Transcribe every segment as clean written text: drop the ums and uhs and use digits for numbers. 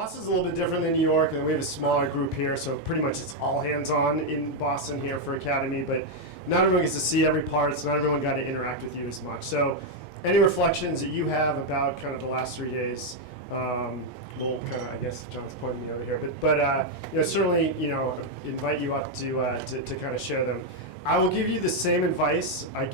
Boston's a little bit different than New York, and we have a smaller group here, so pretty much it's all hands-on in Boston here for Academy, but not everyone gets to see every part, so not everyone got to interact with you as much. So any reflections that you have about kind of the last 3 days, little kind of, I guess John's pointing me over here, but certainly, invite you up to kind of share them. I will give you the same advice I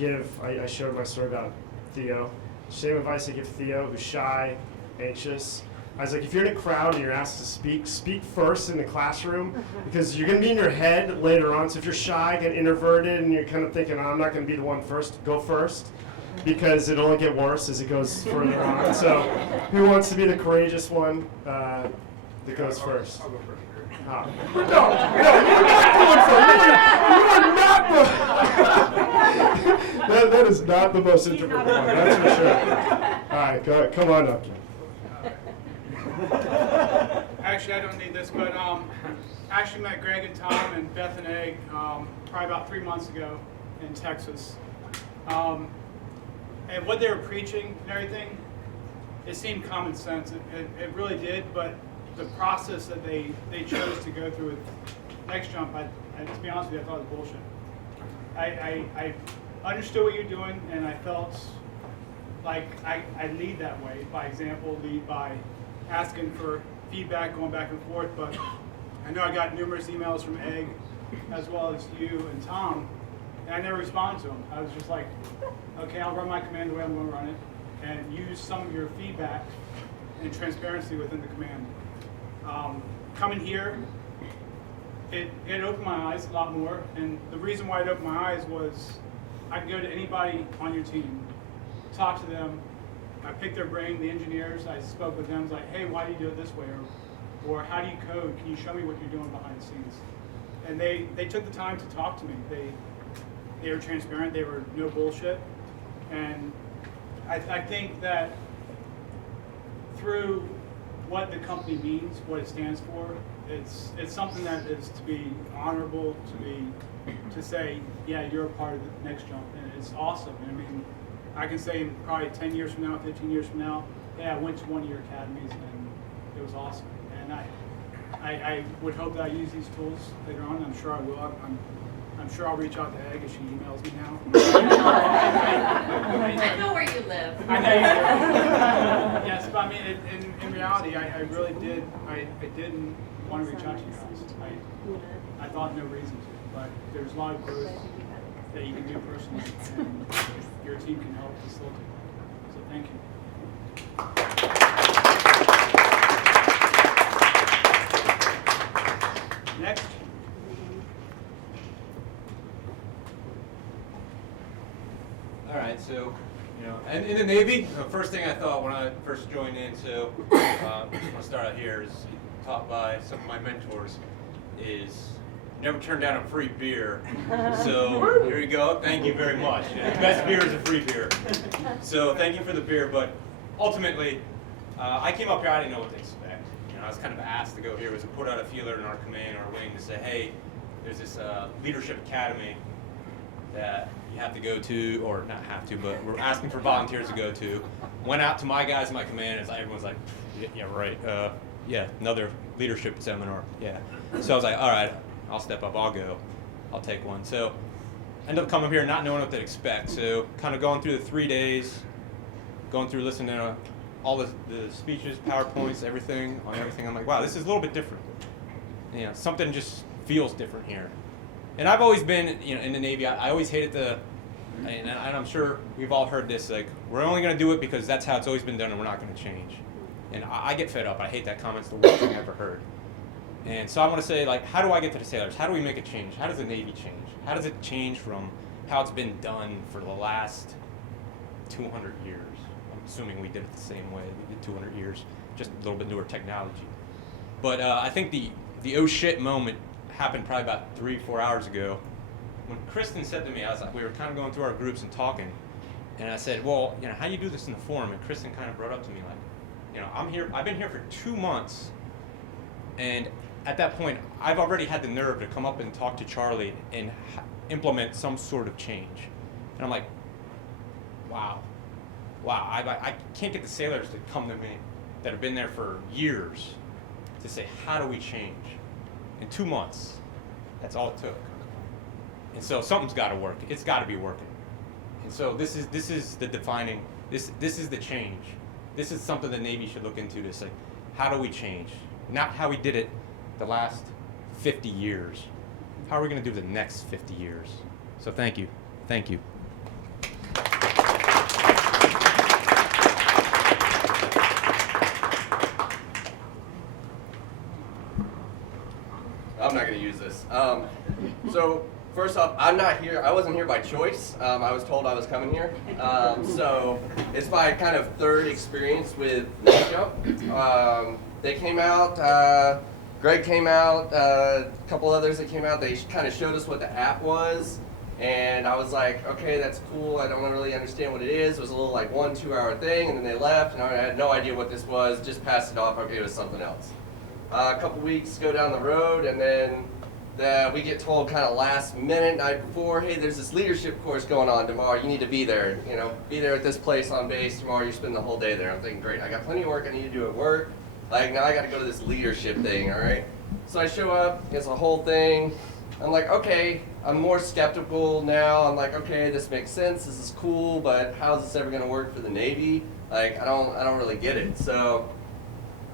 showed my story about Theo. Same advice I give Theo, who's shy, anxious. I was like, if you're in a crowd and you're asked to speak first in the classroom, because you're going to be in your head later on. So if you're shy, get introverted, and you're kind of thinking, I'm not going to be the one first, go first, because it'll only get worse as it goes further on. So who wants to be the courageous one that goes first? I'll go first. No, you're not going first. That is not the most introverted one, that's for sure. All right, come on up. Actually, I don't need this, but actually met Greg and Tom and Beth and Egg probably about 3 months ago in Texas. And what they were preaching and everything, it seemed common sense. It really did, but the process that they chose to go through with Next Jump, to be honest with you, I thought it was bullshit. I understood what you're doing, and I felt like I lead that way, by example, lead by asking for feedback, going back and forth, but I know I got numerous emails from Egg, as well as you and Tom, and I never responded to them. I was just like, okay, I'll run my command the way I'm going to run it, and use some of your feedback and transparency within the command. Coming here, it opened my eyes a lot more, and the reason why it opened my eyes was I could go to anybody on your team, talk to them, I picked their brain, the engineers, I spoke with them, I was like, hey, why do you do it this way? Or how do you code? Can you show me what you're doing behind the scenes? And they took the time to talk to me. They were transparent, they were no bullshit. And I think that through what the company means, what it stands for, it's something that is to be honorable, to say, yeah, you're a part of the Next Jump, and it's awesome. I mean, I can say probably 10 years from now, 15 years from now, yeah, I went to one of your academies and it was awesome. And I would hope that I use these tools later on. I'm sure I will. I'm sure I'll reach out to Egg if she emails me now. I know where you live. I know you do. Yes, but I mean, in reality, I really did. I didn't want to reach out to you guys. I thought no reason to, but there's a lot of growth that you can do personally, and your team can help facilitate that. So thank you. Next. All right, so, and in the Navy, the first thing I thought when I first joined in, so I just want to start out here, is taught by some of my mentors, is never turn down a free beer. So here you go. Thank you very much. The best beer is a free beer. So thank you for the beer. But ultimately, I came up here. I didn't know what to expect. I was kind of asked to go here. Was to put out a feeler in our command, our wing, to say, hey, there's this leadership academy that you have to go to, or not have to, but we're asking for volunteers to go to. Went out to my guys in my command, and everyone's like, yeah, right. Yeah, another leadership seminar. Yeah. So I was like, all right. I'll step up, I'll go, I'll take one. So end up coming here not knowing what to expect. So kind of going through the 3 days, going through listening to all the speeches, PowerPoints, everything, on everything. I'm like, wow, this is a little bit different. Something just feels different here. And I've always been, in the Navy, I always hated and I'm sure we've all heard this, like, we're only going to do it because that's how it's always been done and we're not going to change. And I get fed up. I hate that comment. It's the worst thing I've ever heard. And so I want to say, like, how do I get to the sailors? How do we make a change? How does the Navy change? How does it change from how it's been done for the last 200 years? I'm assuming we did it the same way. We did 200 years, just a little bit newer technology. But I think the oh shit moment happened probably about 3-4 hours ago. When Kristen said to me, we were kind of going through our groups and talking, and I said, well, how do you do this in the forum? And Kristen kind of brought up to me, like, I've been here for 2 months, and at that point, I've already had the nerve to come up and talk to Charlie and implement some sort of change. And I'm like, wow, I can't get the sailors to come to me that have been there for years to say, how do we change? In 2 months, that's all it took. And so something's got to work. It's got to be working. And so this is the defining. This is the change. This is something the Navy should look into to say, how do we change? Not how we did it the last 50 years. How are we going to do the next 50 years? So thank you. Thank you. I'm not going to use this. So first off, I'm not here. I wasn't here by choice. I was told I was coming here. So it's my kind of third experience with Next Jump. They came out. Greg came out. A couple others that came out. They kind of showed us what the app was. And I was like, okay, that's cool. I don't really understand what it is. It was a little like 1-2 hour thing. And then they left. And I had no idea what this was. Just passed it off. Okay, it was something else. A couple weeks go down the road, and then we get told kind of last minute, night before, hey, there's this leadership course going on tomorrow. You need to be there. You know, be there at this place on base tomorrow. You spend the whole day there. I'm thinking, great. I got plenty of work I need to do at work. Like, now I got to go to this leadership thing, all right? So I show up. It's a whole thing. I'm like, okay. I'm more skeptical now. I'm like, okay, this makes sense. This is cool, but how's this ever going to work for the Navy? Like, I don't really get it. So,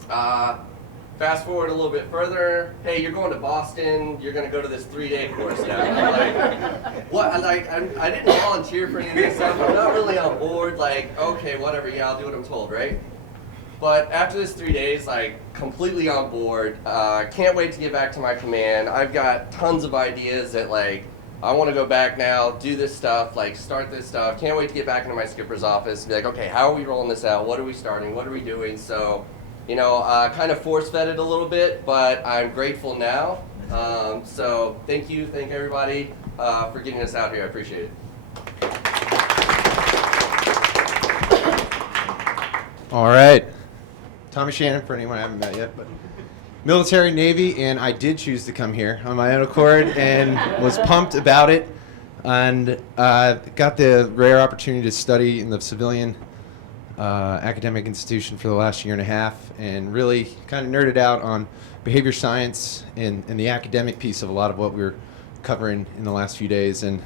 fast forward a little bit further. Hey, you're going to Boston. You're going to go to this 3-day course now. I'm like, what? I didn't volunteer for any of this stuff. I'm not really on board. Like, okay, whatever. Yeah, I'll do what I'm told, right? But after this 3 days, like, completely on board. Can't wait to get back to my command. I've got tons of ideas that, like, I want to go back now, do this stuff, like, start this stuff. Can't wait to get back into my skipper's office and be like, okay, how are we rolling this out? What are we starting? What are we doing? So, you know, kind of force-fed it a little bit, but I'm grateful now. So thank you, thank everybody for getting us out here. I appreciate it. All right. Tommy Shannon, for anyone I haven't met yet, but military, Navy, and I did choose to come here on my own accord and was pumped about it, and got the rare opportunity to study in the civilian academic institution for the last 1.5 years, and really kind of nerded out on behavior science and the academic piece of a lot of what we were covering in the last few days. And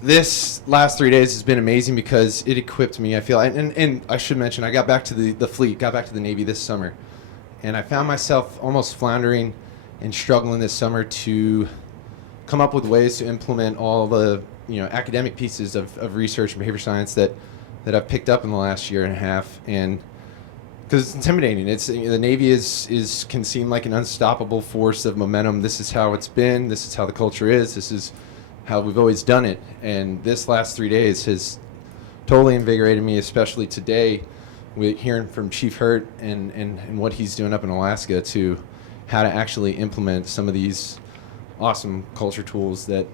this last 3 days has been amazing because it equipped me, I feel. And I should mention, I got back to the fleet, got back to the Navy this summer. And I found myself almost floundering and struggling this summer to come up with ways to implement all the academic pieces of research and behavior science that I've picked up in the last 1.5 years. And because it's intimidating. The Navy can seem like an unstoppable force of momentum. This is how it's been. This is how the culture is. This is how we've always done it. And this last 3 days has totally invigorated me, especially today, with hearing from Chief Hurt and what he's doing up in Alaska to how to actually implement some of these awesome culture tools that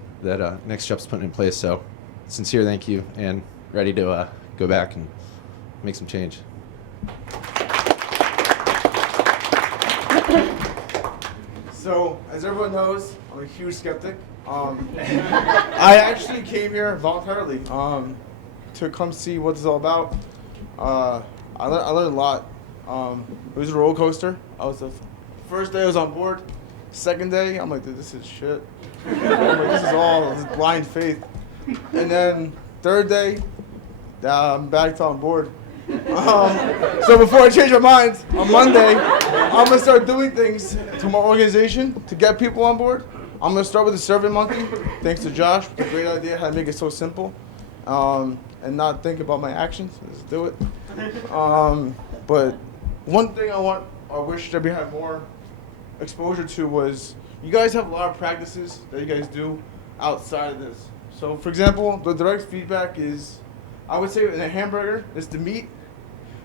Next Jup's putting in place. So, sincere thank you, and ready to go back and make some change. So, as everyone knows, I'm a huge skeptic. I actually came here voluntarily to come see what this is all about. I learned a lot. It was a roller coaster. The first day I was on board. Second day, I'm like, dude, this is shit. I'm like, this is blind faith. And then third day, I'm back on board. So before I change my mind, on Monday, I'm gonna start doing things to my organization to get people on board. I'm gonna start with the Survey Monkey, thanks to Josh, with a great idea how to make it so simple, and not think about my actions. Just do it. But one thing I wish that we had more exposure to was, you guys have a lot of practices that you guys do outside of this. So for example, the direct feedback is, I would say in a hamburger, it's the meat,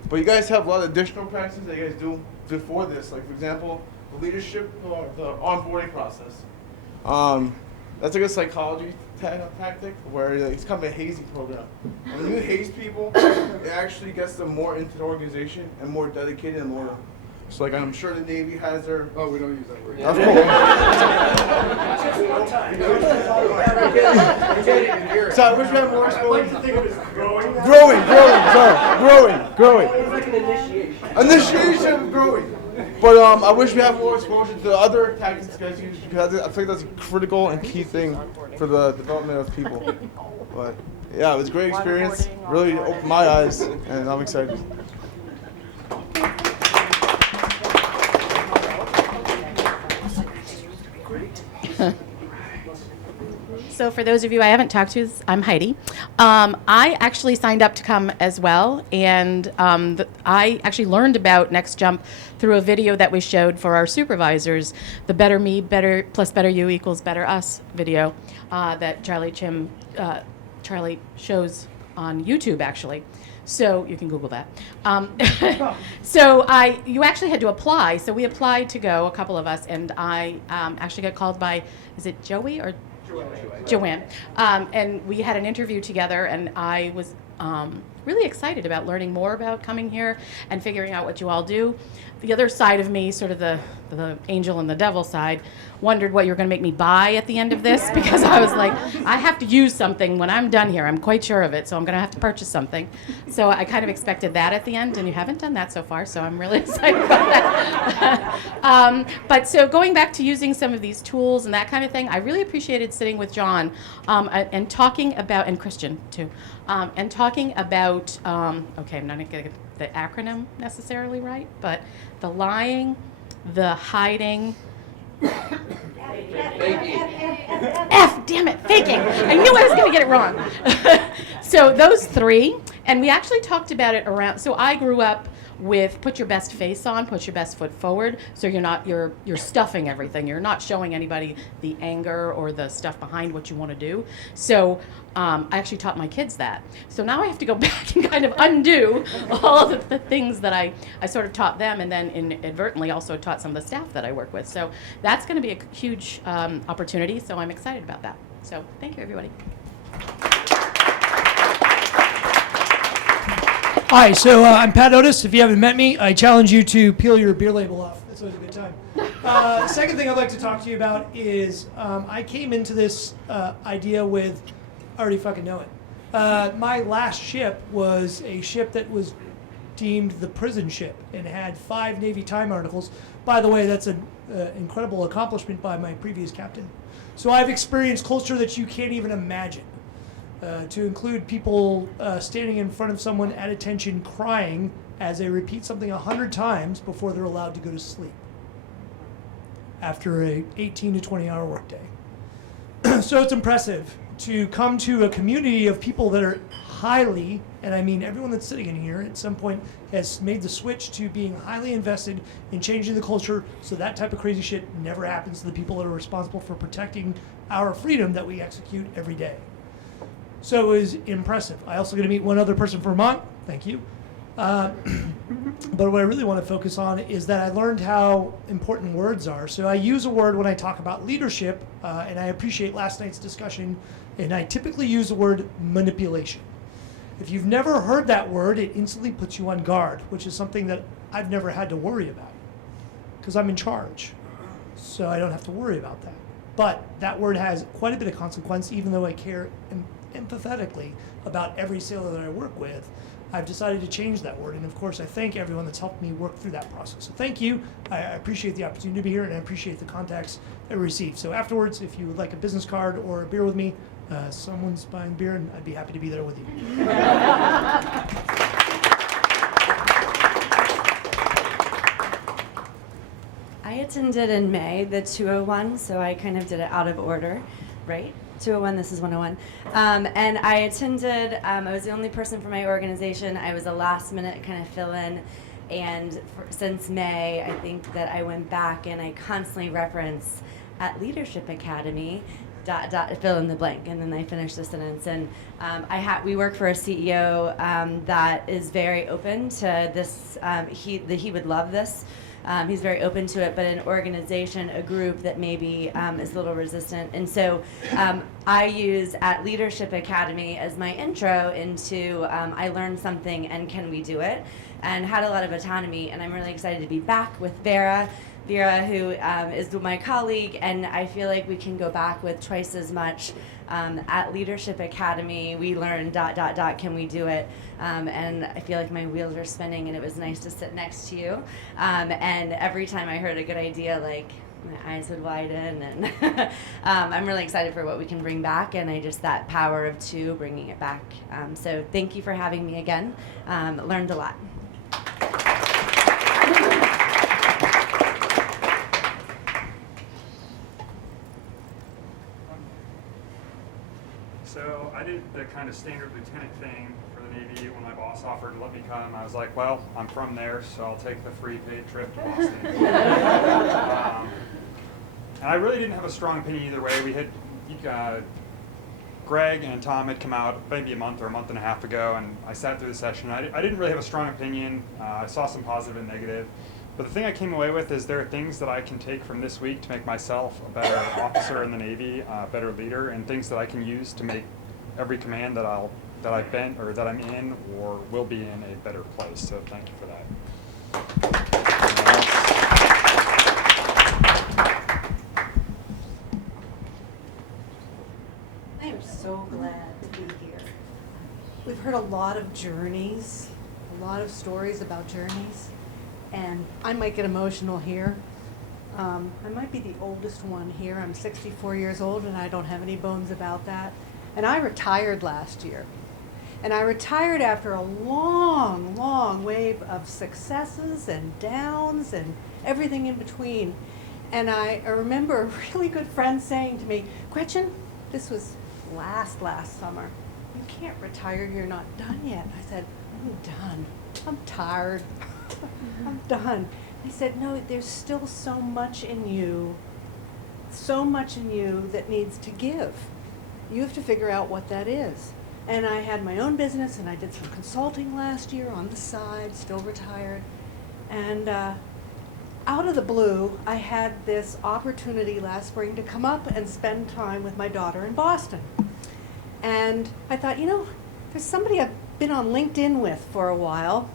but you guys have a lot of additional practices that you guys do before this. Like for example, the leadership or the onboarding process. That's like a psychology tactic where it's kind of a hazing program. When you haze people, it actually gets them more into the organization and more dedicated and loyal. So like I'm sure the Navy has their... Oh, we don't use that word. Of course. So I wish we had more exposure. I like to think of it as growing. Growing. It's like an initiation. Initiation of growing. But I wish we had more exposure to the other tactics guys use because I think that's a critical and key thing for the development of people. But yeah, it was a great experience. Really opened my eyes, and I'm excited. So for those of you I haven't talked to, I'm Heidi. I actually signed up to come as well, and I actually learned about Next Jump through a video that we showed for our supervisors, the Better Me, Better plus Better You equals Better Us video that Charlie shows on YouTube, actually. So you can Google that. You actually had to apply. So we applied to go, a couple of us, and I actually got called by, is it Joey or Joanne? And we had an interview together, and I was really excited about learning more about coming here and figuring out what you all do. The other side of me, sort of the angel and the devil side, wondered what you were going to make me buy at the end of this, because I was like, I have to use something when I'm done here. I'm quite sure of it, so I'm going to have to purchase something. So I kind of expected that at the end, and you haven't done that so far, so I'm really excited about that. But so going back to using some of these tools and that kind of thing, I really appreciated sitting with John and talking about, and Christian too, and talking about, okay, I'm not going to get the acronym necessarily right, but the lying, the hiding, F, damn it, faking. I knew I was going to get it wrong. So those three, and we actually talked about it around, so I grew up with put your best face on, put your best foot forward, so you're stuffing everything. You're not showing anybody the anger or the stuff behind what you want to do. So I actually taught my kids that. So now I have to go back and kind of undo all of the things that I sort of taught them, and then inadvertently also taught some of the staff that I work with. So that's going to be a huge opportunity, so I'm excited about that. So thank you, everybody. Hi, so I'm Pat Otis. If you haven't met me, I challenge you to peel your beer label off. That's always a good time. Second thing I'd like to talk to you about is I came into this idea with, I already fucking know it. My last ship was a ship that was deemed the prison ship and had 5 Navy Time articles. By the way, that's an incredible accomplishment by my previous captain. So I've experienced culture that you can't even imagine. To include people standing in front of someone at attention crying as they repeat something 100 times before they're allowed to go to sleep after a 18 to 20 hour workday. So it's impressive to come to a community of people that are highly, and I mean everyone that's sitting in here at some point has made the switch to being highly invested in changing the culture so that type of crazy shit never happens to the people that are responsible for protecting our freedom that we execute every day. So it was impressive. I also get to meet one other person from Vermont. Thank you. But what I really want to focus on is that I learned how important words are. So I use a word when I talk about leadership, and I appreciate last night's discussion, and I typically use the word manipulation. If you've never heard that word, it instantly puts you on guard, which is something that I've never had to worry about because I'm in charge. So I don't have to worry about that. But that word has quite a bit of consequence, even though I care empathetically about every sailor that I work with. I've decided to change that word, and of course I thank everyone that's helped me work through that process. So thank you. I appreciate the opportunity to be here, and I appreciate the contacts I received. So afterwards, if you would like a business card or a beer with me, someone's buying beer, and I'd be happy to be there with you. I attended in May the 201, so I kind of did it out of order, right? 201, this is 101. And I attended, I was the only person from my organization. I was a last minute kind of fill-in. And since May, I think that I went back and I constantly reference at Leadership Academy, ... fill in the blank, and then I finish the sentence. And we work for a CEO that is very open to this. He would love this. He's very open to it, but an organization, a group that maybe is a little resistant. And so I use at Leadership Academy as my intro into I learned something and can we do it? And had a lot of autonomy, and I'm really excited to be back with Vera. Vera, who is my colleague, and I feel like we can go back with twice as much. At Leadership Academy, we learned ... can we do it? And I feel like my wheels are spinning, and it was nice to sit next to you. And every time I heard a good idea, like, my eyes would widen, and I'm really excited for what we can bring back, and that power of two, bringing it back. So thank you for having me again. Learned a lot. So I did the kind of standard lieutenant thing for the Navy. When my boss offered to let me come, I was like, well, I'm from there, so I'll take the free paid trip to Boston. And I really didn't have a strong opinion either way. We had Greg and Tom had come out maybe a month or a month and a half ago, and I sat through the session. I didn't really have a strong opinion. I saw some positive and negative. But the thing I came away with is there are things that I can take from this week to make myself a better officer in the Navy, a better leader, and things that I can use to make every command that I've been or that I'm in or will be in a better place. So thank you for that. I am so glad to be here. We've heard a lot of journeys, a lot of stories about journeys, and I might get emotional here. I might be the oldest one here. I'm 64 years old, and I don't have any bones about that. And I retired last year. And I retired after a long, long wave of successes and downs and everything in between. And I remember a really good friend saying to me, Gretchen, this was last summer, you can't retire, you're not done yet. I said, I'm done. I'm tired. I'm done. I said, no, there's still so much in you that needs to give. You have to figure out what that is. And I had my own business, and I did some consulting last year on the side, still retired. And out of the blue, I had this opportunity last spring to come up and spend time with my daughter in Boston. And I thought, there's somebody I've been on LinkedIn with for a while,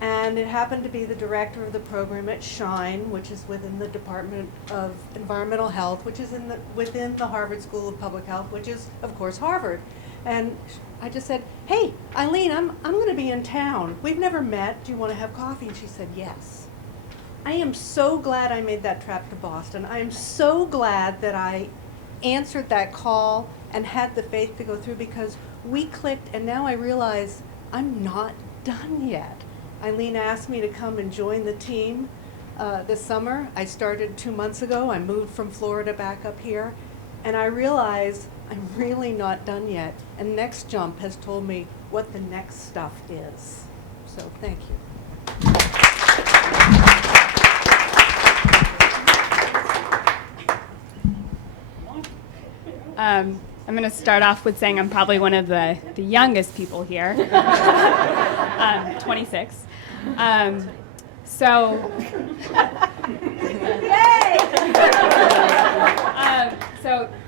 and it happened to be the director of the program at SHINE, which is within the Department of Environmental Health, which is within the Harvard School of Public Health, which is, of course, Harvard. And I just said, hey, Eileen, I'm going to be in town. We've never met. Do you want to have coffee? And she said, yes. I am so glad I made that trip to Boston. I am so glad that I answered that call and had the faith to go through, because we clicked, and now I realize I'm not done yet. Eileen asked me to come and join the team this summer. I started 2 months ago. I moved from Florida back up here, and I realized I'm really not done yet. And Next Jump has told me what the next stuff is. So thank you. I'm going to start off with saying I'm probably one of the youngest people here, 26. So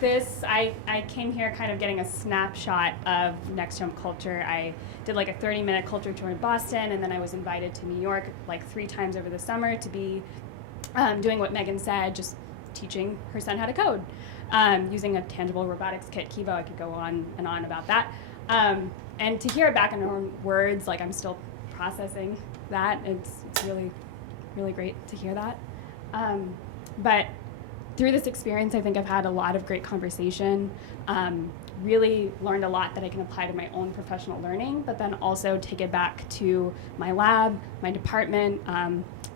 this, I came here kind of getting a snapshot of Next Jump culture. I did like a 30-minute culture tour in Boston, and then I was invited to New York like 3 times over the summer to be doing what Megan said, just teaching her son how to code. Using a tangible robotics kit, Kivo. I could go on and on about that. And to hear it back in her own words, like I'm still processing that. It's really, really great to hear that. But through this experience, I think I've had a lot of great conversation, really learned a lot that I can apply to my own professional learning, but then also take it back to my lab, my department,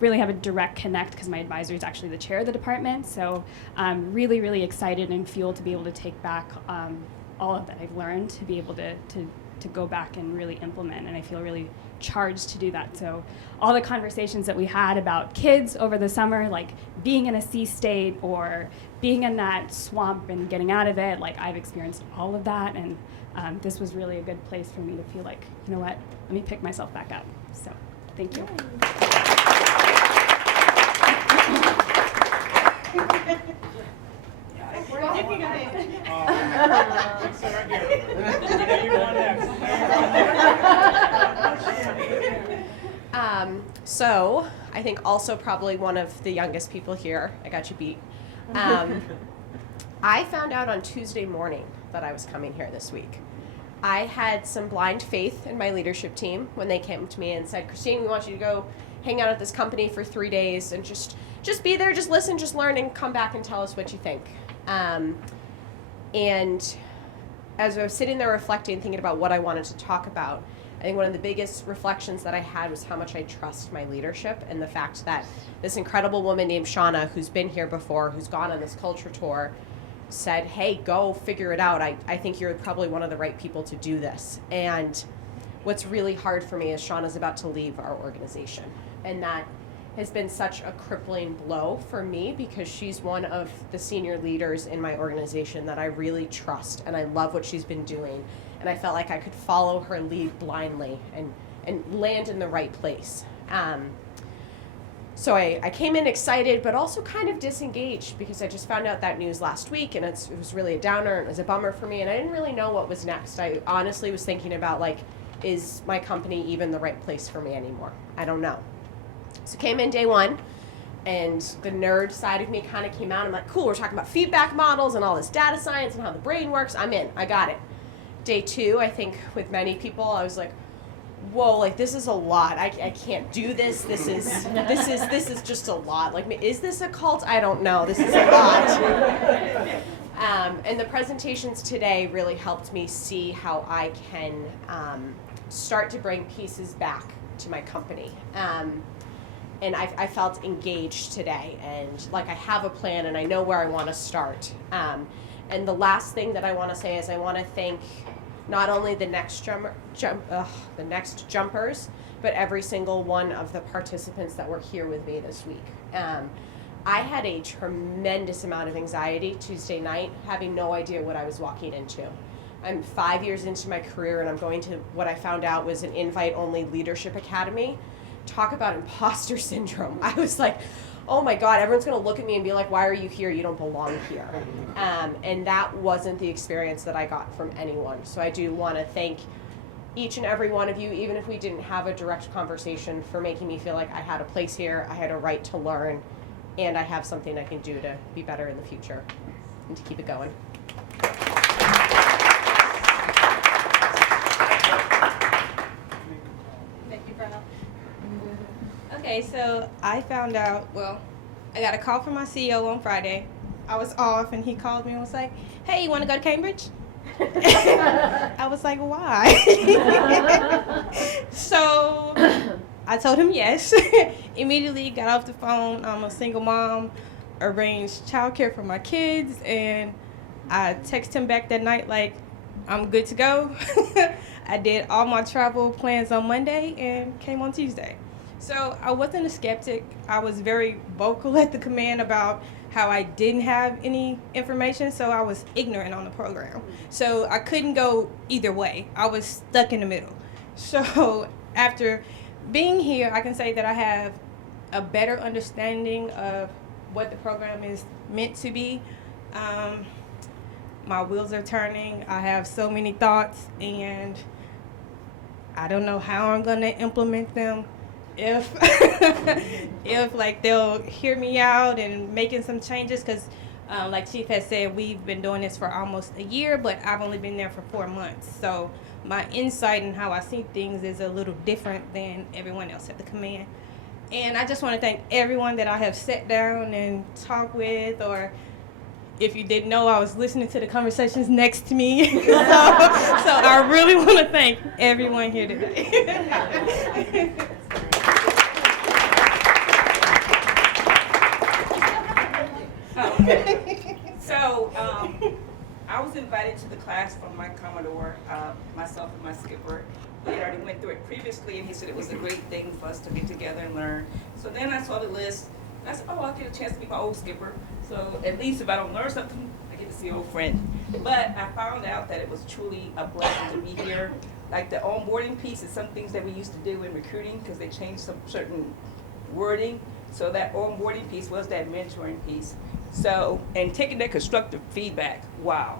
really have a direct connect because my advisor is actually the chair of the department. So I'm really, really excited and fueled to be able to take back all of that I've learned, to be able to go back and really implement, and I feel really charged to do that. So all the conversations that we had about kids over the summer, like being in a sea state or being in that swamp and getting out of it, like I've experienced all of that, and this was really a good place for me to feel like, you know what, let me pick myself back up. So thank you. I think also probably one of the youngest people here. I got you beat. I found out on Tuesday morning that I was coming here this week. I had some blind faith in my leadership team when they came to me and said, Christine, we want you to go hang out at this company for 3 days and just be there, just listen, just learn, and come back and tell us what you think. And as I was sitting there reflecting, thinking about what I wanted to talk about, I think one of the biggest reflections that I had was how much I trust my leadership, and the fact that this incredible woman named Shauna, who's been here before, who's gone on this culture tour, said, hey, go figure it out. I think you're probably one of the right people to do this. And what's really hard for me is Shauna's about to leave our organization. And that has been such a crippling blow for me, because she's one of the senior leaders in my organization that I really trust, and I love what she's been doing. And I felt like I could follow her lead blindly and land in the right place. So I came in excited, but also kind of disengaged, because I just found out that news last week, and it was really a downer, and it was a bummer for me, and I didn't really know what was next. I honestly was thinking about, like, is my company even the right place for me anymore? I don't know. So came in day one, and the nerd side of me kind of came out. I'm like, cool, we're talking about feedback models and all this data science and how the brain works. I'm in, I got it. Day two, I think with many people, I was like, whoa, like, this is a lot. I can't do this. This is just a lot. Like, is this a cult? I don't know. This is a lot. And the presentations today really helped me see how I can start to bring pieces back to my company. And I felt engaged today, and like I have a plan, and I know where I want to start. And the last thing that I want to say is I want to thank not only the next jumpers, but every single one of the participants that were here with me this week. I had a tremendous amount of anxiety Tuesday night, having no idea what I was walking into. I'm 5 years into my career, and I'm going to what I found out was an invite-only leadership academy. Talk about imposter syndrome. I was like, oh my God, everyone's gonna look at me and be like, why are you here? You don't belong here. And that wasn't the experience that I got from anyone. So I do wanna thank each and every one of you, even if we didn't have a direct conversation, for making me feel like I had a place here, I had a right to learn, and I have something I can do to be better in the future and to keep it going. Okay, so I found out, well, I got a call from my CEO on Friday. I was off, and he called me and was like, hey, you want to go to Cambridge? I was like, why? So I told him yes. Immediately got off the phone. I'm a single mom, arranged childcare for my kids, and I texted him back that night like, I'm good to go. I did all my travel plans on Monday and came on Tuesday. So I wasn't a skeptic. I was very vocal at the command about how I didn't have any information, so I was ignorant on the program. So I couldn't go either way. I was stuck in the middle. So after being here, I can say that I have a better understanding of what the program is meant to be. My wheels are turning. I have so many thoughts, and I don't know how I'm gonna implement them. If like they'll hear me out and making some changes, because like Chief has said, we've been doing this for almost a year, but I've only been there for 4 months. So my insight and how I see things is a little different than everyone else at the command. And I just want to thank everyone that I have sat down and talked with, or if you didn't know, I was listening to the conversations next to me. So I really want to thank everyone here today. So I was invited to the class from my Commodore, myself and my skipper. We had already went through it previously, and he said it was a great thing for us to get together and learn. So then I saw the list, and I said, oh, I'll get a chance to meet my old skipper. So at least if I don't learn something, I get to see an old friend. But I found out that it was truly a blessing to be here. Like the onboarding piece is some things that we used to do in recruiting, because they changed some certain wording. So that onboarding piece was that mentoring piece. So, and taking that constructive feedback, wow,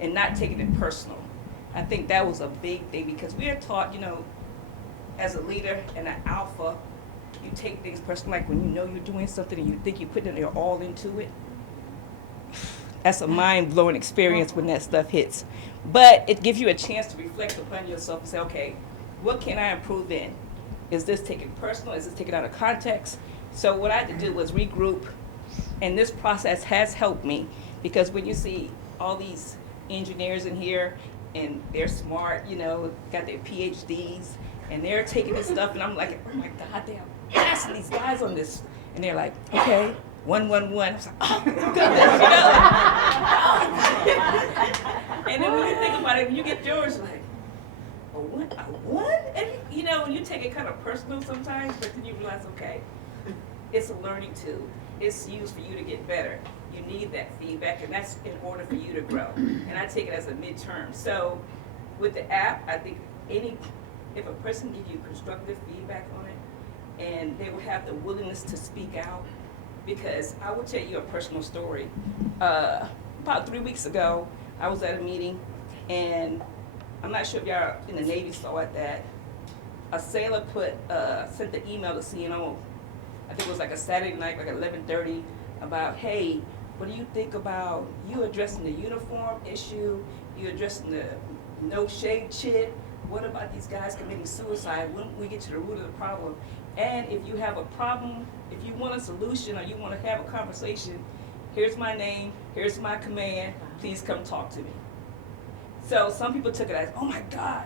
and not taking it personal. I think that was a big thing, because we are taught, you know, as a leader and an alpha, you take things personal, like when you know you're doing something and you think you're putting your all into it. That's a mind-blowing experience when that stuff hits. But it gives you a chance to reflect upon yourself and say, okay, what can I improve in? Is this taken personal? Is this taken out of context? So what I had to do was regroup, and this process has helped me, because when you see all these engineers in here, and they're smart, you know, got their PhDs, and they're taking this stuff, and I'm like, oh my God, they're passing these guys on this. And they're like, okay, 111. I was like, oh goodness, you know. And then when you think about it, when you get yours, like, a one? And you know, when you take it kind of personal sometimes, but then you realize, okay, it's a learning tool. It's used for you to get better. You need that feedback, and that's in order for you to grow. And I take it as a midterm. So with the app, I think if a person gives you constructive feedback on it, and they will have the willingness to speak out, because I will tell you a personal story. About 3 weeks ago, I was at a meeting, and I'm not sure if y'all in the Navy saw it, that a sailor sent the email to CNO, I think it was like a Saturday night, like 11:30, about, hey, what do you think about you addressing the uniform issue, you addressing the no shade shit, what about these guys committing suicide? Wouldn't we get to the root of the problem? And if you have a problem, if you want a solution or you want to have a conversation, here's my name, here's my command, please come talk to me. So some people took it as, oh my God,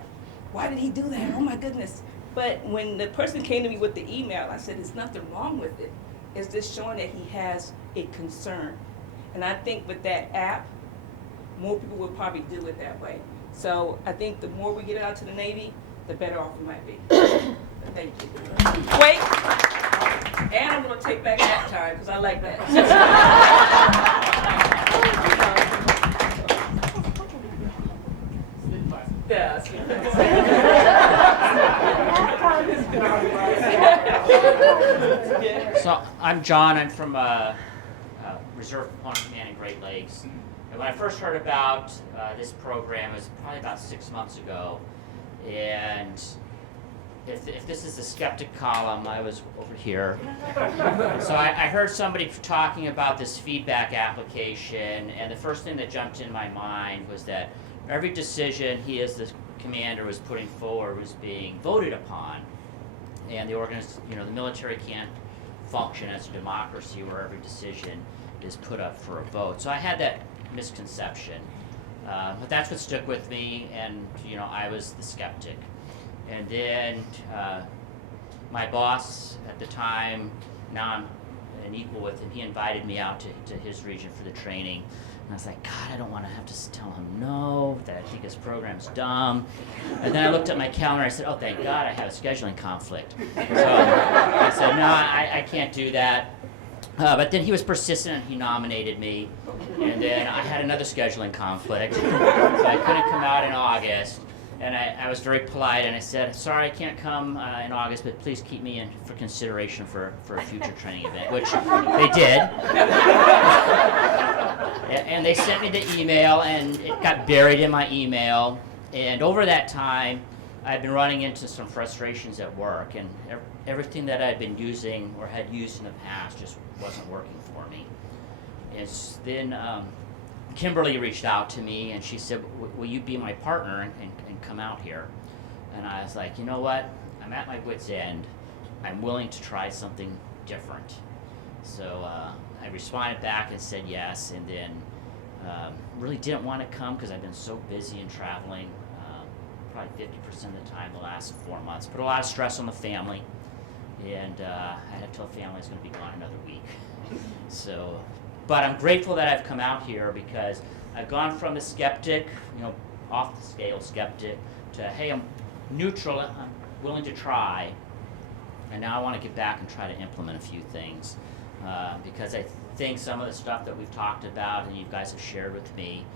why did he do that? Oh my goodness. But when the person came to me with the email, I said, there's nothing wrong with it. It's just showing that he has a concern. And I think with that app, more people will probably do it that way. So I think the more we get it out to the Navy, the better off we might be. Thank you. Wait, and I'm gonna take back that time, because I like that. So I'm John. I'm from Reserve Component Command in Great Lakes. And when I first heard about this program, it was probably about 6 months ago. And if this is the skeptic column, I was over here. So I heard somebody talking about this feedback application, and the first thing that jumped in my mind was that every decision he as the commander was putting forward was being voted upon. And the military can't function as a democracy where every decision is put up for a vote. So I had that misconception. But that's what stuck with me, and I was the skeptic. And then my boss at the time, now I'm an equal with him, he invited me out to his region for the training. And I was like, God, I don't want to have to tell him no, that I think his program's dumb. And then I looked at my calendar and I said, oh, thank God, I have a scheduling conflict. So I said, no, I can't do that. But then he was persistent and he nominated me. And then I had another scheduling conflict, so I couldn't come out in August. And I was very polite and I said, sorry, I can't come in August, but please keep me in for consideration for a future training event, which they did. And they sent me the email, and it got buried in my email. And over that time, I've been running into some frustrations at work, and everything that I'd been using or had used in the past just wasn't working for me. And then Kimberly reached out to me, and she said, will you be my partner and come out here? And I was like, you know what? I'm at my wit's end. I'm willing to try something different. So I responded back and said yes, and then really didn't want to come because I've been so busy and traveling, probably 50% of the time the last 4 months. Put a lot of stress on the family, and I had to tell the family I was going to be gone another week. So, but I'm grateful that I've come out here because I've gone from the skeptic, off the scale skeptic, to hey, I'm neutral, I'm willing to try, and now I want to get back and try to implement a few things because I think some of the stuff that we've talked about and you guys have shared with me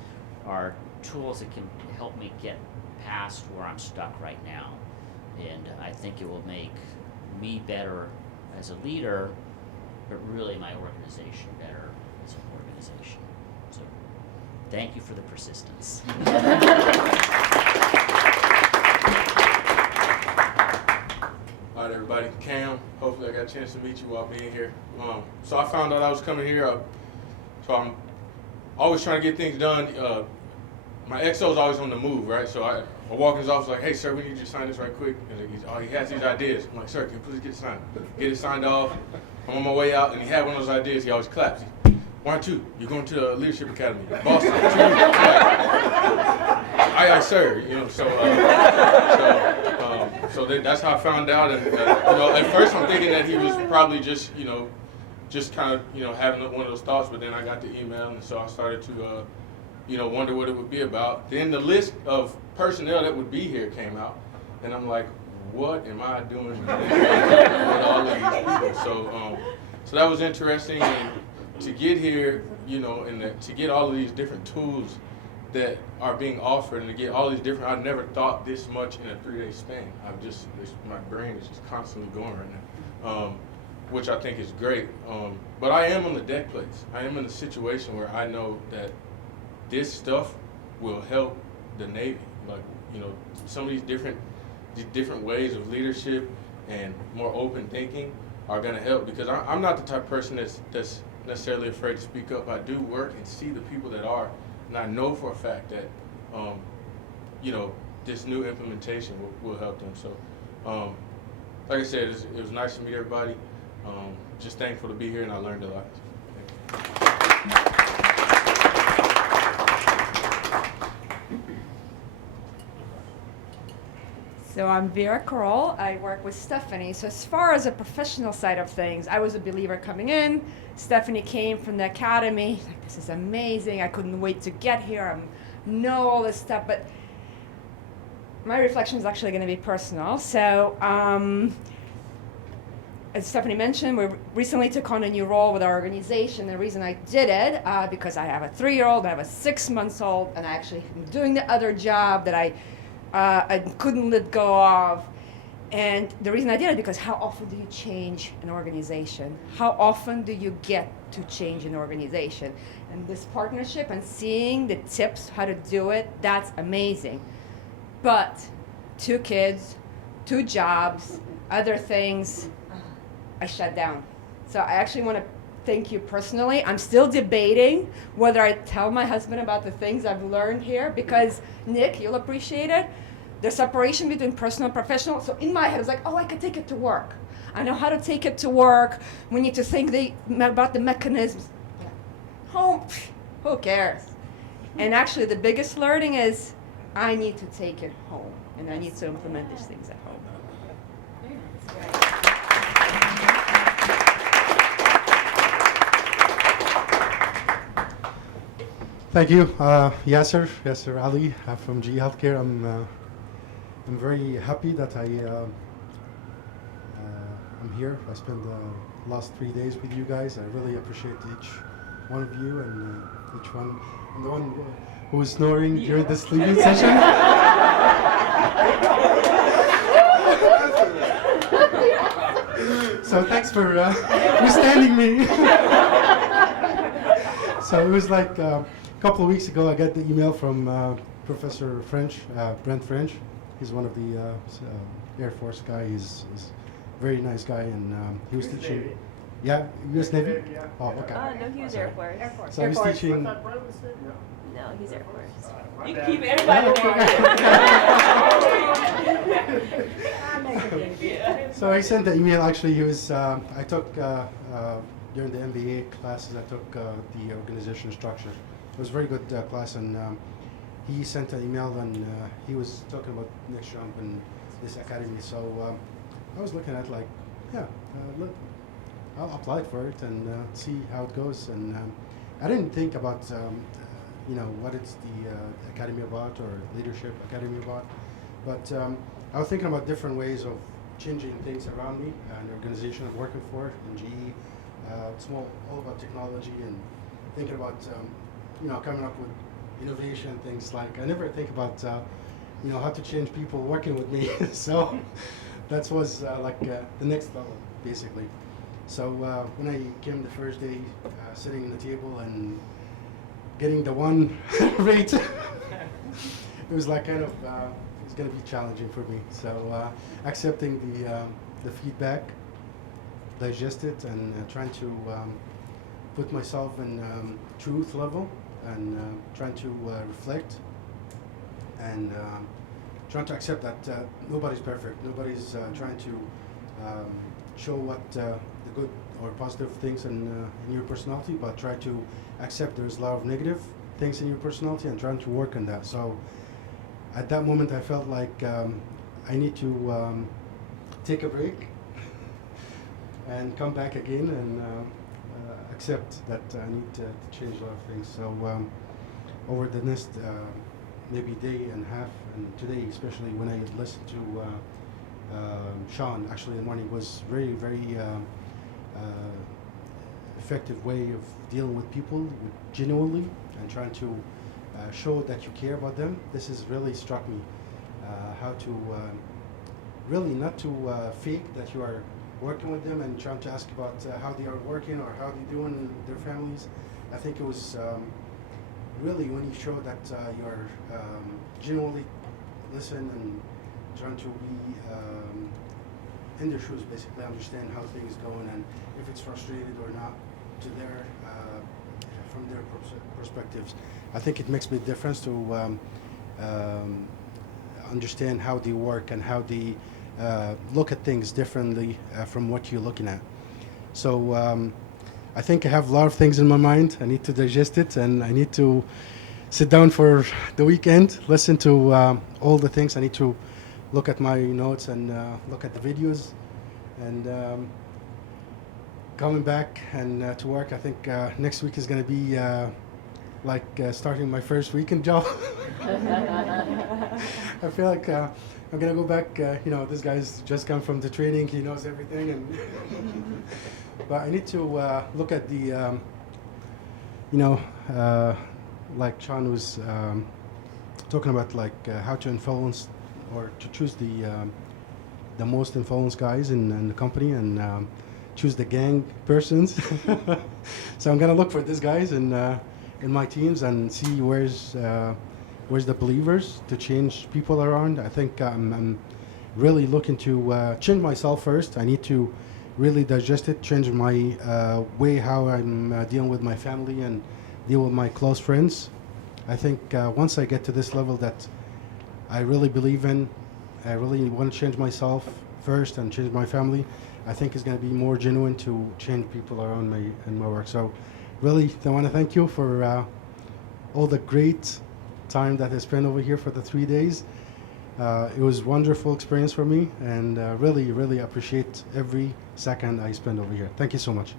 are tools that can help me get past where I'm stuck right now, and I think it will make me better as a leader, but really my organization better as an organization. So thank you for the persistence. All right, everybody. Cam. Hopefully I got a chance to meet you while being here. So I found out I was coming here. So I'm always trying to get things done. My XO's always on the move, right? So I walk in his office like, hey, sir, we need you to sign this right quick. And he has these ideas. I'm like, sir, can you please get it signed? Get it signed off. I'm on my way out, and he had one of those ideas. He always claps. Why don't you? You're going to the Leadership Academy in Boston. Aye, sir. You know, so that's how I found out. And at first I'm thinking that he was probably just kind of having one of those thoughts. But then I got the email, and so I started to wonder what it would be about. Then the list of personnel that would be here came out, and I'm like, what am I doing with all of these people? So that was interesting. And to get here, and to get all of these different tools that are being offered, and to get all these different, I never thought this much in a 3-day span. My brain is just constantly going right now, which I think is great. But I am on the deck plates. I am in a situation where I know that this stuff will help the Navy. Some of these different ways of leadership and more open thinking are going to help, because I'm not the type of person that's necessarily afraid to speak up. I do work and see the people that are, and I know for a fact that this new implementation will help them. So like I said, it was nice to meet everybody. Just thankful to be here, and I learned a lot. So I'm Vera Korol. I work with Stephanie. So as far as the professional side of things, I was a believer coming in. Stephanie came from the academy. Like, this is amazing. I couldn't wait to get here. I know all this stuff, but my reflection is actually going to be personal. So as Stephanie mentioned, we recently took on a new role with our organization. The reason I did it, because I have a 3-year-old, I have a 6-month-old, and I actually am doing the other job that I couldn't let go of. And the reason I did it, because how often do you change an organization? How often do you get to change an organization? And this partnership and seeing the tips how to do it, that's amazing. But 2 kids, 2 jobs, other things, I shut down. So I actually want to thank you personally. I'm still debating whether I tell my husband about the things I've learned here, because Nick, you'll appreciate it. The separation between personal and professional. So in my head, it's like, oh, I could take it to work. I know how to take it to work. We need to think about the mechanisms. Home, who cares? And actually, the biggest learning is I need to take it home, and I need to implement these things at home. Thank you, Yasser Ali from GE Healthcare. I'm very happy that I'm here. I spent the last 3 days with you guys. I really appreciate each one of you and each one. And the one who was snoring during the sleeping session. So thanks for withstanding me. So it was like a couple of weeks ago, I got the email from Professor French, Brent French. He's one of the Air Force guy. He's a very nice guy, and he was teaching. Navy. Yeah, U.S. Navy? Yeah. Oh, okay. No, he was Air Force. Air Force. So he was teaching. No, he's Air Force. You can keep everybody warm. So I sent the email. Actually, he was. I took during the MBA classes. I took the organization structure. It was a very good class, and he sent an email, and he was talking about next jump and this academy. So I was looking at like, yeah, look, I'll apply for it and see how it goes. And I didn't think about what it's the academy about or leadership academy about, but I was thinking about different ways of changing things around me and the organization I'm working for in GE. It's all about technology and thinking about coming up with innovation, things like, I never think about how to change people working with me. So that was the next level, basically. So when I came the first day, sitting at the table and getting the one rate, it was like kind of it's going to be challenging for me. So accepting the feedback, digest it, and trying to put myself in truth level, and trying to reflect, and trying to accept that nobody's perfect. Nobody's trying to show what the good or positive things in your personality, but try to accept there's a lot of negative things in your personality and trying to work on that. So at that moment I felt like I need to take a break and come back again and accept that I need to change a lot of things. So over the next maybe day and a half, and today especially when I listened to Sean actually in the morning, was very, very effective way of dealing with people genuinely and trying to show that you care about them. This has really struck me, how to really not to fake that you are working with them and trying to ask about how they are working or how they're doing their families. I think it was really when you show that you are genuinely listen and trying to be in their shoes, basically understand how things going and if it's frustrated or not to their from their perspectives. I think it makes a big difference to understand how they work and how they look at things differently from what you're looking at. So I think I have a lot of things in my mind. I need to digest it, and I need to sit down for the weekend, listen to all the things. I need to look at my notes and look at the videos, and coming back and to work. I think next week is going to be like starting my first weekend job. I feel like I'm going to go back. You know, this guy's just come from the training. He knows everything, and but I need to look at the, you know, like Sean was talking about, like how to influence or to choose the most influenced guys in the company, and choose the gang persons. So I'm gonna look for these guys in my teams and see where's the believers to change people around. I think I'm really looking to change myself first. I need to really digest it, change my way how I'm dealing with my family and deal with my close friends. I think once I get to this level that I really believe in, I really want to change myself first and change my family, I think it's going to be more genuine to change people around me in my work. So really, I want to thank you for all the great time that I spent over here for the 3 days. It was a wonderful experience for me, and really, really appreciate every second I spent over here. Thank you so much.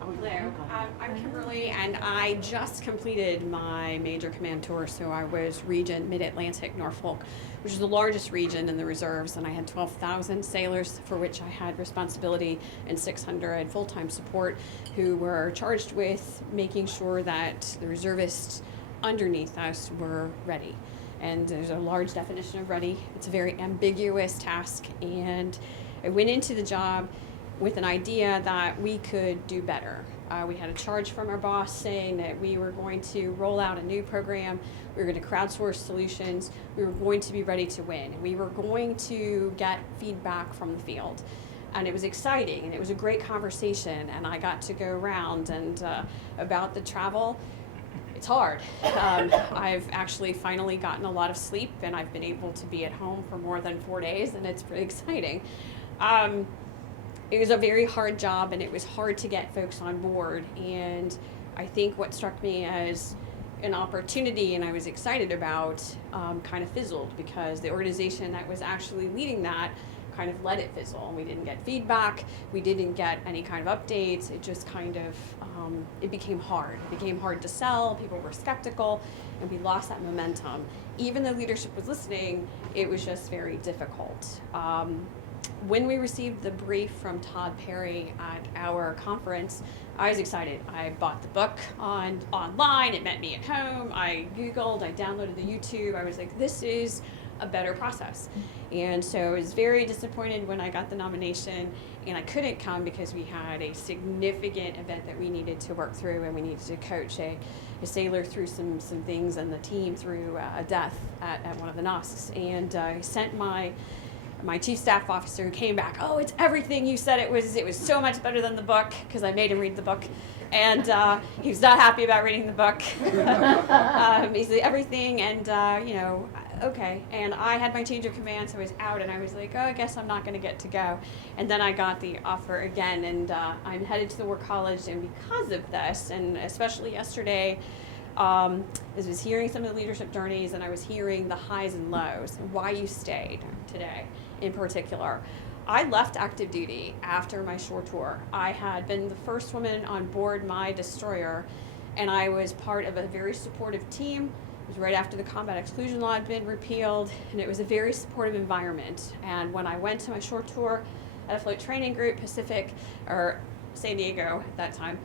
Hello, I'm Kimberly, and I just completed my major command tour, so I was Region Mid-Atlantic Norfolk, which is the largest region in the reserves, and I had 12,000 sailors for which I had responsibility and 600 full-time support who were charged with making sure that the reservists underneath us were ready. And there's a large definition of ready. It's a very ambiguous task, and I went into the job with an idea that we could do better. We had a charge from our boss saying that we were going to roll out a new program, we were going to crowdsource solutions, we were going to be ready to win, and we were going to get feedback from the field. And it was exciting, and it was a great conversation, and I got to go around, and about the travel, it's hard. I've actually finally gotten a lot of sleep, and I've been able to be at home for more than 4 days, and it's pretty exciting. It was a very hard job, and it was hard to get folks on board, and I think what struck me as an opportunity and I was excited about kind of fizzled, because the organization that was actually leading that kind of let it fizzle. We didn't get feedback, we didn't get any kind of updates. It just kind of, it became hard. It became hard to sell, people were skeptical, and we lost that momentum. Even though leadership was listening, it was just very difficult. When we received the brief from Todd Perry at our conference, I was excited. I bought the book online, it met me at home, I Googled, I downloaded the YouTube, I was like, this is a better process. And so I was very disappointed when I got the nomination and I couldn't come because we had a significant event that we needed to work through, and we needed to coach a sailor through some things and the team through a death at one of the NOSCs. And I sent my chief staff officer, who came back, oh, it's everything you said it was so much better than the book, because I made him read the book. And he was not happy about reading the book. He said everything, and you know, okay. And I had my change of command, so I was out, and I was like, oh, I guess I'm not going to get to go. And then I got the offer again, and I'm headed to the War College, and because of this, and especially yesterday, I was hearing some of the leadership journeys, and I was hearing the highs and lows, and why you stayed today in particular. I left active duty after my shore tour. I had been the first woman on board my destroyer, and I was part of a very supportive team. It was right after the combat exclusion law had been repealed, and it was a very supportive environment. And when I went to my shore tour at a float training group, Pacific, or San Diego at that time,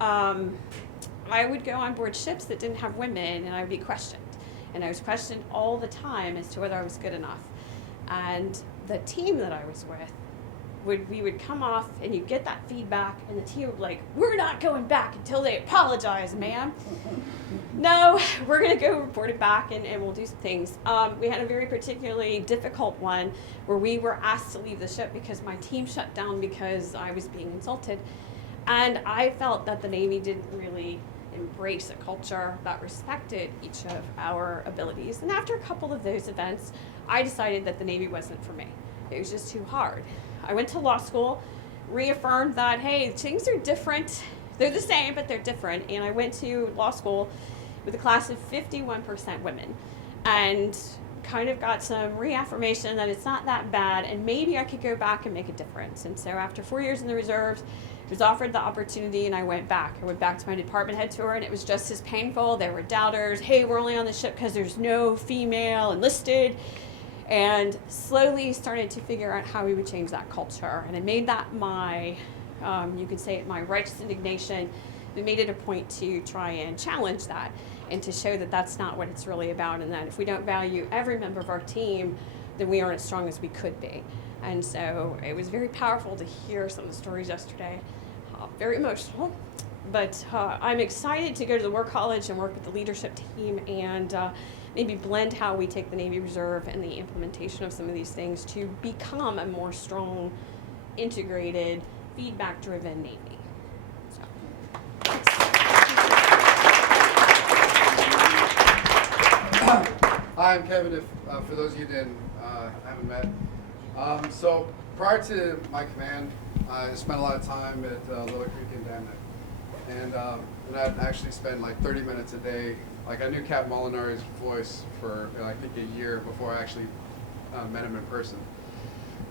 I would go on board ships that didn't have women, and I would be questioned. And I was questioned all the time as to whether I was good enough. And the team that I was with, we would come off, and you'd get that feedback, and the team would be like, we're not going back until they apologize, ma'am. No, we're going to go report it back, and we'll do some things. We had a very particularly difficult one where we were asked to leave the ship because my team shut down because I was being insulted. And I felt that the Navy didn't really embrace a culture that respected each of our abilities. And after a couple of those events, I decided that the Navy wasn't for me. It was just too hard. I went to law school, reaffirmed that, hey, things are different. They're the same, but they're different. And I went to law school with a class of 51% women, and kind of got some reaffirmation that it's not that bad, and maybe I could go back and make a difference. And so after 4 years in the reserves, I was offered the opportunity, and I went back. I went back to my department head tour, and it was just as painful. There were doubters. Hey, we're only on the ship because there's no female enlisted. And slowly started to figure out how we would change that culture. And I made that my, you could say it, my righteous indignation. We made it a point to try and challenge that, and to show that that's not what it's really about, and that if we don't value every member of our team, then we aren't as strong as we could be. And so it was very powerful to hear some of the stories yesterday. Very emotional, but I'm excited to go to the War College and work with the leadership team, and maybe blend how we take the Navy Reserve and the implementation of some of these things to become a more strong, integrated, feedback-driven Navy. So, Hi, I'm Kevin. If for those of you that haven't met, so prior to my command, I spent a lot of time at Little Creek and Dam Neck, and I'd actually spend like 30 minutes a day. Like, I knew Captain Molinari's voice for I think a year before I actually met him in person.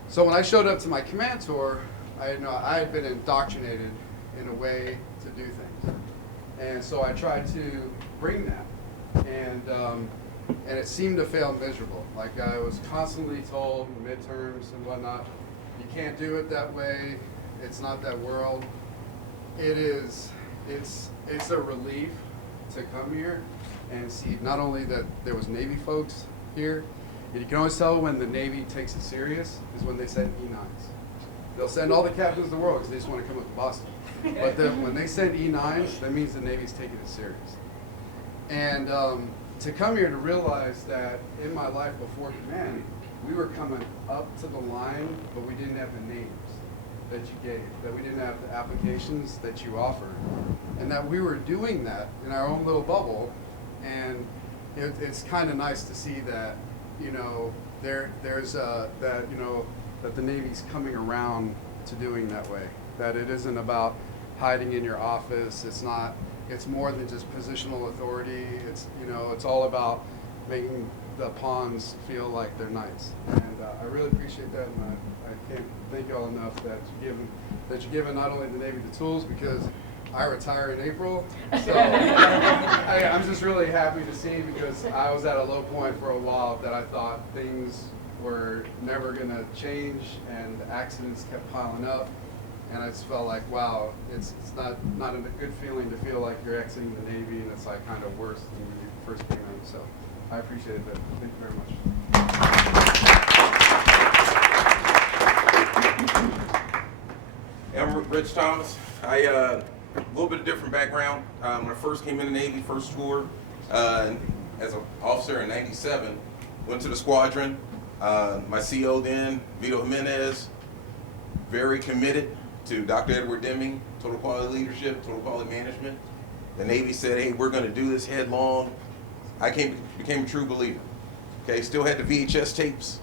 So when I showed up to my command tour, I had been indoctrinated in a way to do things, and so I tried to bring that, and it seemed to fail miserable. Like, I was constantly told in midterms and whatnot, you can't do it that way. It's not that world. It's a relief to come here and see not only that there was Navy folks here, and you can always tell when the Navy takes it serious is when they send E9s. They'll send all the captains of the world because they just want to come up to Boston. But when they send E9s, that means the Navy's taking it serious. And to come here to realize that in my life before command, we were coming up to the line, but we didn't have the names that you gave, that we didn't have the applications that you offered, and that we were doing that in our own little bubble. And it's kind of nice to see that, there's that, that the Navy's coming around to doing that way, that it isn't about hiding in your office. It's more than just positional authority. It's all about making the pawns feel like they're knights. And I really appreciate that, and I can't thank you all enough that you're giving not only the Navy the tools, because I retire in April, so I'm just really happy to see, because I was at a low point for a while that I thought things were never going to change, and accidents kept piling up, and I just felt like, wow, it's not a good feeling to feel like you're exiting the Navy, and it's like kind of worse than when you first came in. So I appreciate that. Thank you very much. I'm Rich Thomas. I a little bit of different background. When I first came in the Navy, first tour as an officer in '97, went to the squadron. My CO then, Vito Jimenez, very committed to Dr. Edward Deming, total quality leadership, total quality management. The Navy said, hey, we're going to do this headlong. I became a true believer. Okay, still had the VHS tapes.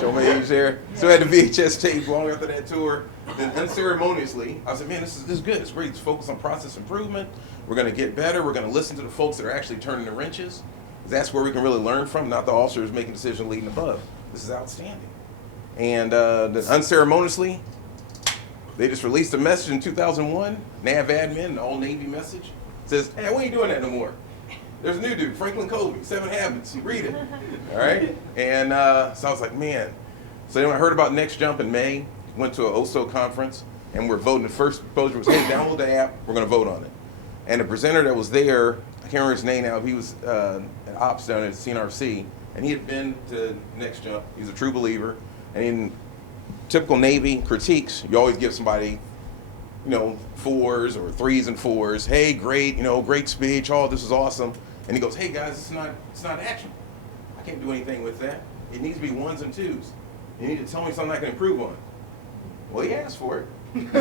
Show my age there. Still had the VHS tapes long after that tour. Then unceremoniously, I said, man, this is good. It's great. Let's focus on process improvement. We're going to get better. We're going to listen to the folks that are actually turning the wrenches. That's where we can really learn from, not the officers making decisions leading above. This is outstanding. And then unceremoniously, they just released a message in 2001, NAV admin, an all Navy message. Says, hey, we ain't doing that no more. There's a new dude, Franklin Covey, 7 Habits. You read it, all right? And so I was like, man. So then I heard about Next Jump in May, went to an OSO conference, and we're voting. The first proposal was, hey, download the app. We're going to vote on it. And the presenter that was there, I can't remember his name now. He was an ops down at CNRC, and he had been to Next Jump. He's a true believer. And in typical Navy critiques, you always give somebody, 4s or 3s and 4s. Hey, great, great speech. Oh, this is awesome. And he goes, hey guys, it's not action. I can't do anything with that. It needs to be 1s and 2s. You need to tell me something I can improve on. Well, he asked for it. And he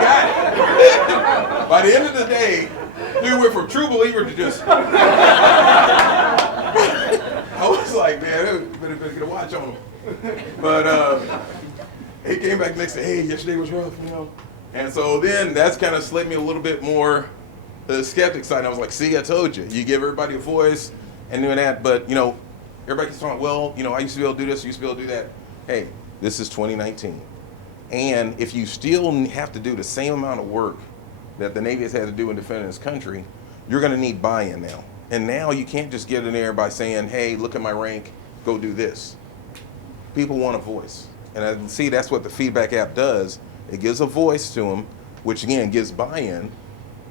got it. By the end of the day, dude went from true believer to just. I was like, man, better get a watch on him. But he came back next day, hey, yesterday was rough, And so then that's kind of slid me a little bit more the skeptic side. I was like, see, I told you. You give everybody a voice and doing that. But, everybody keeps talking, well, I used to be able to do this, I used to be able to do that. Hey, this is 2019. And if you still have to do the same amount of work that the Navy has had to do in defending this country, you're going to need buy-in now. And now you can't just get in there by saying, hey, look at my rank, go do this. People want a voice. And I see that's what the feedback app does. It gives a voice to them, which again gives buy-in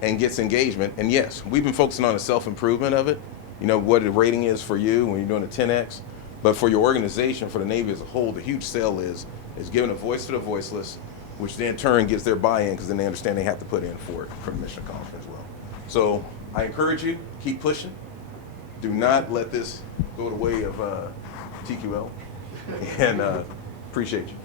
and gets engagement. And yes, we've been focusing on the self-improvement of it, what the rating is for you when you're doing a 10X. But for your organization, for the Navy as a whole, the huge sell is giving a voice to the voiceless, which then in turn gets their buy-in because then they understand they have to put in for it for the mission accomplishment as well. So I encourage you, keep pushing. Do not let this go the way of TQL. And appreciate you.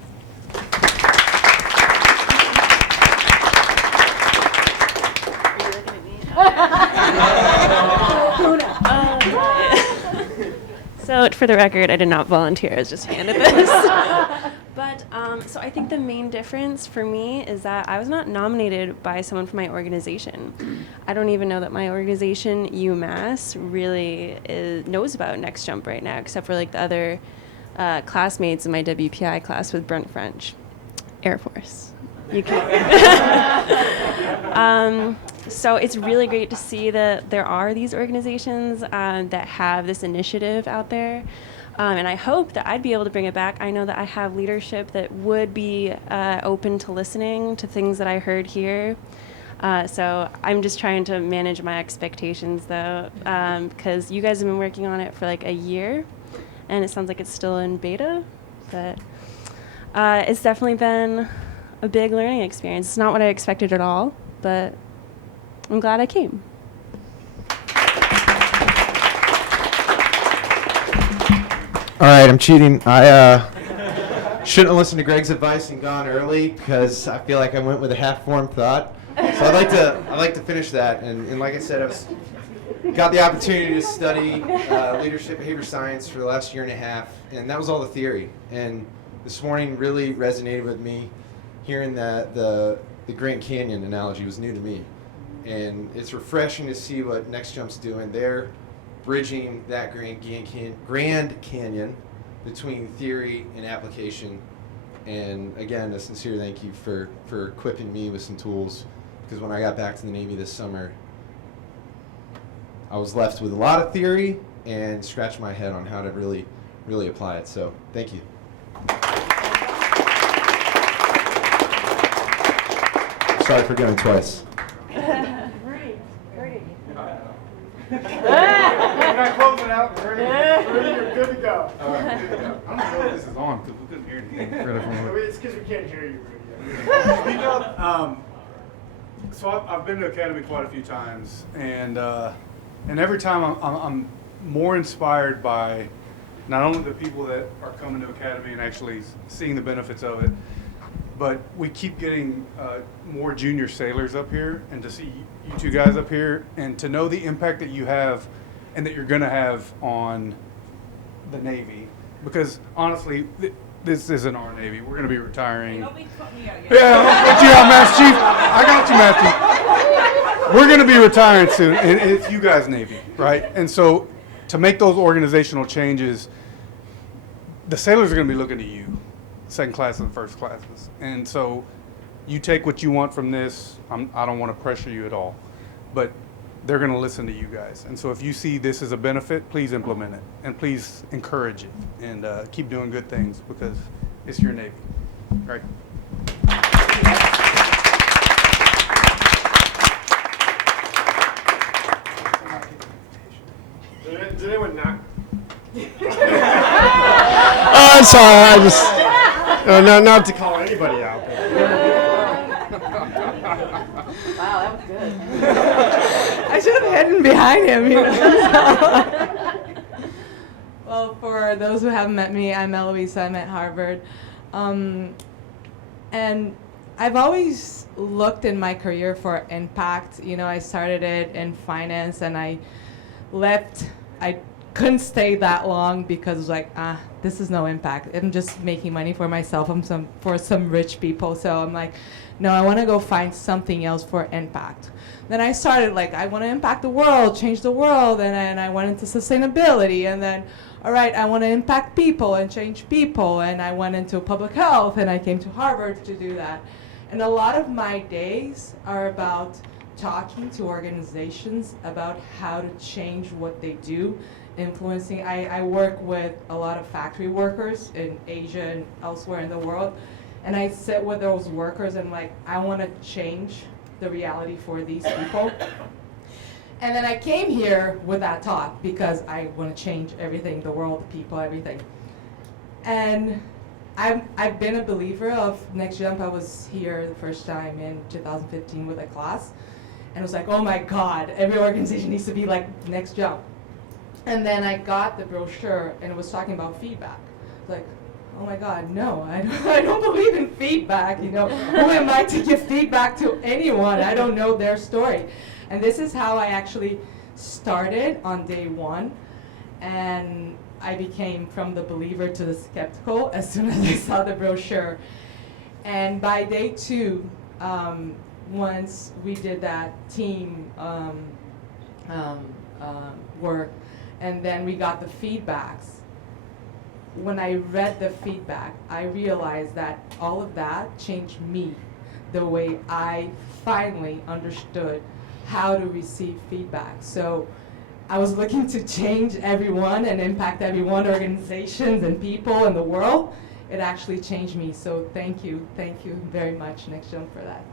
So for the record, I did not volunteer. I was just handed this. But so I think the main difference for me is that I was not nominated by someone from my organization. I don't even know that my organization, UMass, really knows about Next Jump right now, except for like the other classmates in my WPI class with Brent French, Air Force. You can. So it's really great to see that there are these organizations that have this initiative out there. And I hope that I'd be able to bring it back. I know that I have leadership that would be open to listening to things that I heard here. So I'm just trying to manage my expectations, though, because you guys have been working on it for like a year, and it sounds like it's still in beta. But it's definitely been a big learning experience. It's not what I expected at all, but I'm glad I came. All right, I'm cheating. I shouldn't have listened to Greg's advice and gone early because I feel like I went with a half-formed thought. So I'd like to finish that. And like I said, I've got the opportunity to study leadership behavior science for the last year and a half, and that was all the theory. And this morning really resonated with me. Hearing that the Grand Canyon analogy was new to me, and it's refreshing to see what Next Jump's doing. They're bridging that Grand Canyon between theory and application. And again, a sincere thank you for equipping me with some tools, because when I got back to the Navy this summer, I was left with a lot of theory and scratched my head on how to really apply it. So thank you. Sorry for going twice. Great. We're not closing out. Rudy, you're good to go. All right, good to go. I don't know if this is on because we couldn't hear anything. Really from over. It's because we can't hear you, Rudy. Speak up. So I've been to Academy quite a few times, and every time I'm more inspired by not only the people that are coming to Academy and actually seeing the benefits of it, but we keep getting more junior sailors up here, and to see you two guys up here, and to know the impact that you have and that you're going to have on the Navy. Because honestly, this isn't our Navy. We're going to be retiring. Don't be putting me out yet. Yeah, I'll get you out, Master Chief. I got you, Master. We're going to be retiring soon, and it's you guys' Navy, right? And so to make those organizational changes, the sailors are going to be looking to you, second class and first classes. And so you take what you want from this. I don't want to pressure you at all, but they're going to listen to you guys. And so if you see this as a benefit, please implement it, and please encourage it, and keep doing good things, because it's your Navy. Right? Did anyone not? Oh, I'm sorry. I just not to call anybody out. Wow, that was good. I should have hidden behind him, you know. Well, for those who haven't met me, I'm Heloisa. I'm at Harvard. And I've always looked in my career for impact. You know, I started it in finance, and I left. I couldn't stay that long because it was like, this is no impact. I'm just making money for myself. For some rich people. So I'm like, no, I want to go find something else for impact. Then I started like, I want to impact the world, change the world, and then I went into sustainability, and then, all right, I want to impact people and change people, and I went into public health, and I came to Harvard to do that. And a lot of my days are about talking to organizations about how to change what they do, influencing. I work with a lot of factory workers in Asia and elsewhere in the world, and I sit with those workers and like, I want to change the reality for these people. And then I came here with that thought because I want to change everything, the world, the people, everything. And I've been a believer of Next Jump. I was here the first time in 2015 with a class, and it was like, oh my God, every organization needs to be like Next Jump. And then I got the brochure, and it was talking about feedback. Like, oh my God, no, I don't believe in feedback. You know, who am I to give feedback to anyone? I don't know their story. And this is how I actually started on day one, and I became from the believer to the skeptical as soon as I saw the brochure. And by day two, once we did that team work, and then we got the feedbacks, when I read the feedback, I realized that all of that changed me, the way I finally understood how to receive feedback. So I was looking to change everyone and impact everyone, organizations and people in the world. It actually changed me. So thank you very much, Next Jump, for that.